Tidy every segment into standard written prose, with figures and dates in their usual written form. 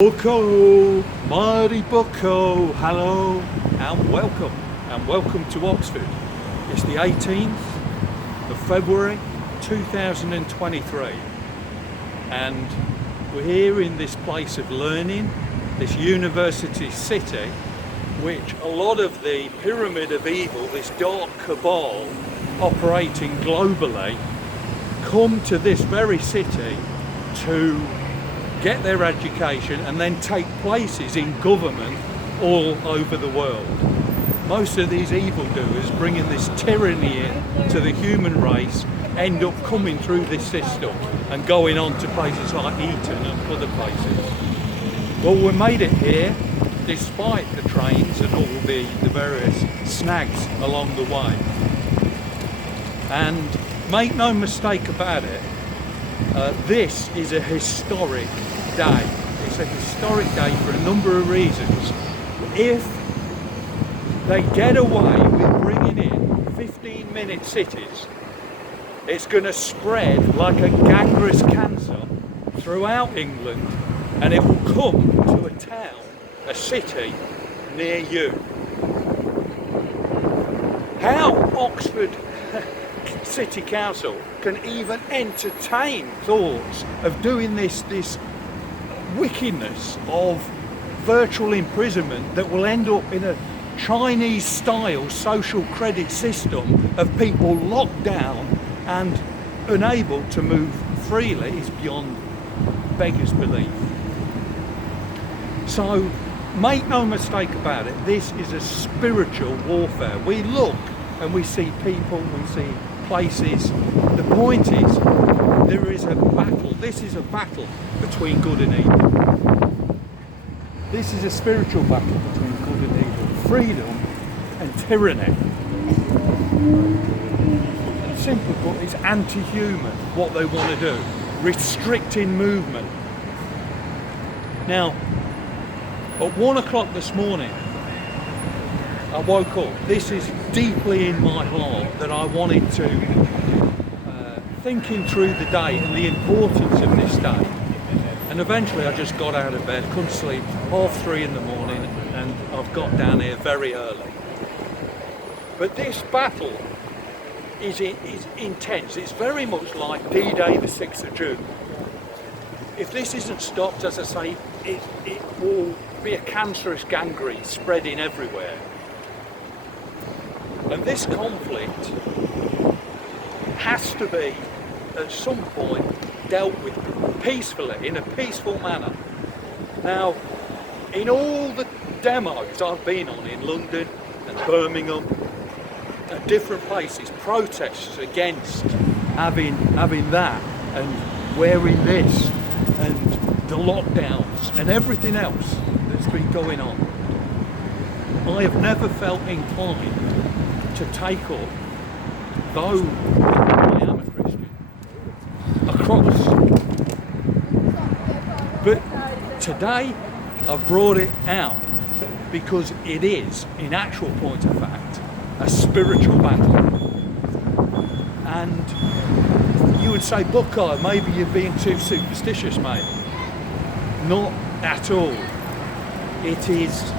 Bucko, mighty Bucko, hello and welcome to Oxford. It's the 18th of February 2023 and we're here in this place of learning, this university city, which a lot of the pyramid of evil, this dark cabal operating globally, come to this very city to get their education and then take places in government all over the world. Most of these evildoers bringing this tyranny in to the human race end up coming through this system and going on to places like Eton and other places. Well, we made it here despite the trains and all the various snags along the way. And make no mistake about it, this is a historic day. It's a historic day for a number of reasons. If they get away with bringing in 15-minute cities, it's going to spread like a gangrenous cancer throughout England, and it will come to a town, a city near you. How Oxford City Council can even entertain thoughts of doing this wickedness of virtual imprisonment that will end up in a Chinese style social credit system of people locked down and unable to move freely is beyond beggars' belief. So make no mistake about it, this is a spiritual warfare. We look and we see people, we see places. The point is, there is a battle. This is a battle between good and evil. This is a spiritual battle between good and evil, freedom and tyranny. And simply put, it's anti-human what they want to do, restricting movement. Now, at 1 o'clock this morning, I woke up. This is deeply in my heart that I wanted to, thinking through the day and the importance of this day. And eventually I just got out of bed, couldn't sleep, 3:30 in the morning, and I've got down here very early. But this battle is intense. It's very much like D-Day, the 6th of June. If this isn't stopped, as I say, it will be a cancerous gangrene spreading everywhere. And this conflict has to be, at some point, dealt with peacefully, in a peaceful manner. Now, in all the demos I've been on in London and Birmingham and different places, protests against having that and wearing this and the lockdowns and everything else that's been going on, I have never felt inclined to take up, though I am a Christian, a cross. But today I've brought it out because it is, in actual point of fact, a spiritual battle. And you would say, Buckeye, maybe you're being too superstitious, mate. Not at all. It is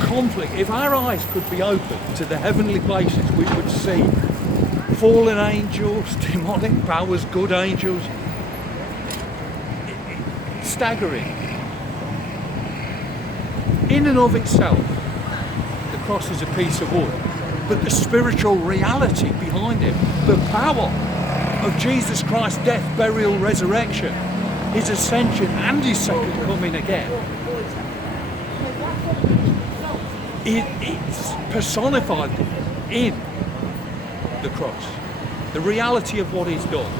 conflict. If our eyes could be open to the heavenly places, we would see fallen angels, demonic powers, good angels. It's staggering. In and of itself, the cross is a piece of wood, but the spiritual reality behind it, the power of Jesus Christ's death, burial, resurrection, his ascension and his second coming again, it's personified in the cross. The reality of what he's done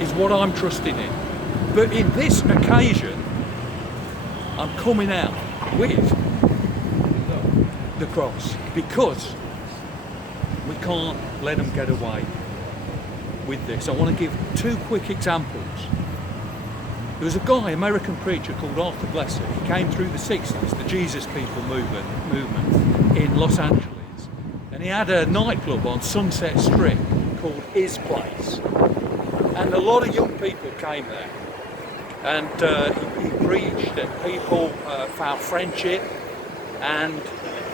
is what I'm trusting in. But in this occasion, I'm coming out with the cross because we can't let them get away with this. I want to give two quick examples. There was a guy, American preacher called Arthur Blessitt. He came through the 60s, the Jesus People movement in Los Angeles. And he had a nightclub on Sunset Strip called His Place. And a lot of young people came there. And he preached, and people found friendship, and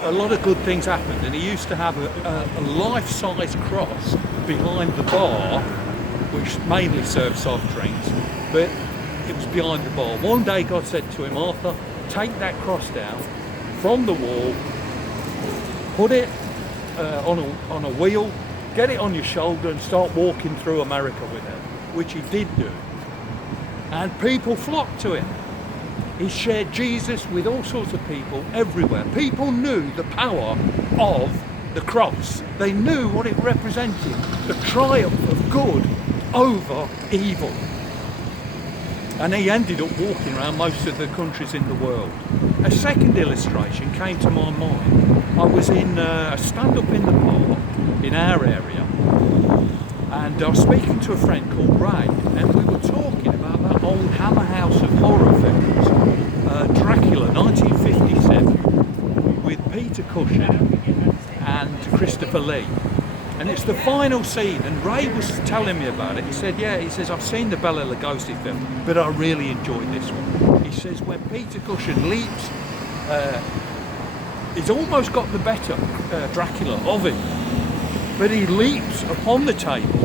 a lot of good things happened. And he used to have a life-size cross behind the bar, which mainly served soft drinks, but it was behind the bar. One day God said to him, Arthur, take that cross down from the wall, put it on a wheel, get it on your shoulder and start walking through America with it, which he did do. And people flocked to him. He shared Jesus with all sorts of people everywhere. People knew the power of the cross. They knew what it represented, the triumph of good over evil. And he ended up walking around most of the countries in the world. A second illustration came to my mind. I was in a stand-up in the park in our area, and I was speaking to a friend called Ray, and we were talking about that old Hammer House of horror films, Dracula 1957, with Peter Cushing and Christopher Lee. And it's the final scene, and Ray was telling me about it. He said, I've seen the Bela Lugosi film, but I really enjoyed this one. He says, when Peter Cushing leaps, he's almost got the better, Dracula, of him. But he leaps upon the table,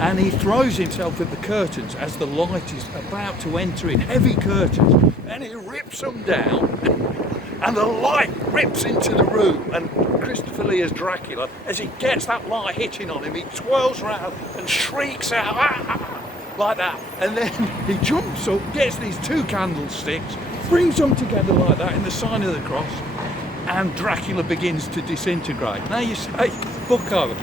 and he throws himself at the curtains as the light is about to enter in, heavy curtains, and he rips them down, and the light rips into the room, and Christopher Lee as Dracula, as he gets that light hitting on him, he twirls around and shrieks out, ah, like that, and then he jumps up, gets these two candlesticks, brings them together like that in the sign of the cross, and Dracula begins to disintegrate. Now you say, Bucko,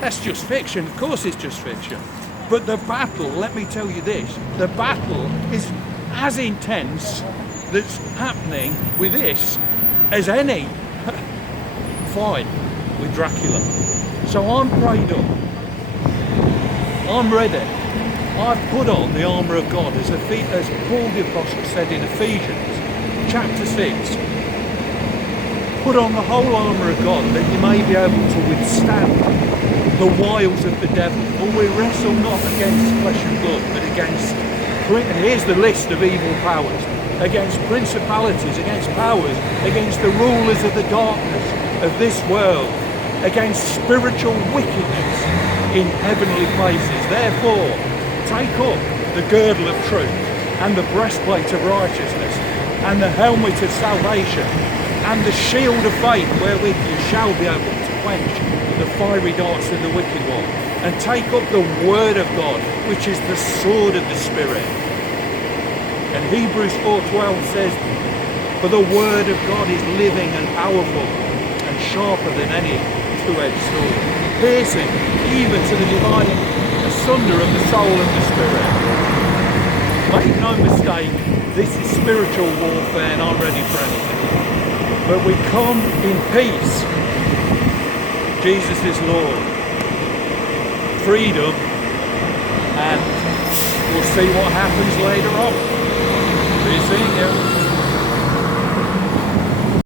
that's just fiction. Of course it's just fiction. But the battle, let me tell you this, the battle is as intense that's happening with this as any fight with Dracula. So I'm prayed up. I'm ready. I've put on the armour of God, as Paul the Apostle said in Ephesians chapter 6. Put on the whole armour of God that you may be able to withstand the wiles of the devil. For we wrestle not against flesh and blood, but against, here's the list of evil powers, against principalities, against powers, against the rulers of the darkness of this world, against spiritual wickedness in heavenly places. Therefore, take up the girdle of truth, and the breastplate of righteousness, and the helmet of salvation, and the shield of faith, wherewith you shall be able to quench the fiery darts of the wicked one. And take up the word of God, which is the sword of the Spirit. And Hebrews 4:12 says, for the word of God is living and powerful, and sharper than any two-edged sword, piercing even to the dividing asunder of the soul and the spirit. Make no mistake, this is spiritual warfare, and I'm ready for anything. But we come in peace. Jesus is Lord. Freedom, and we'll see what happens later on. See you soon.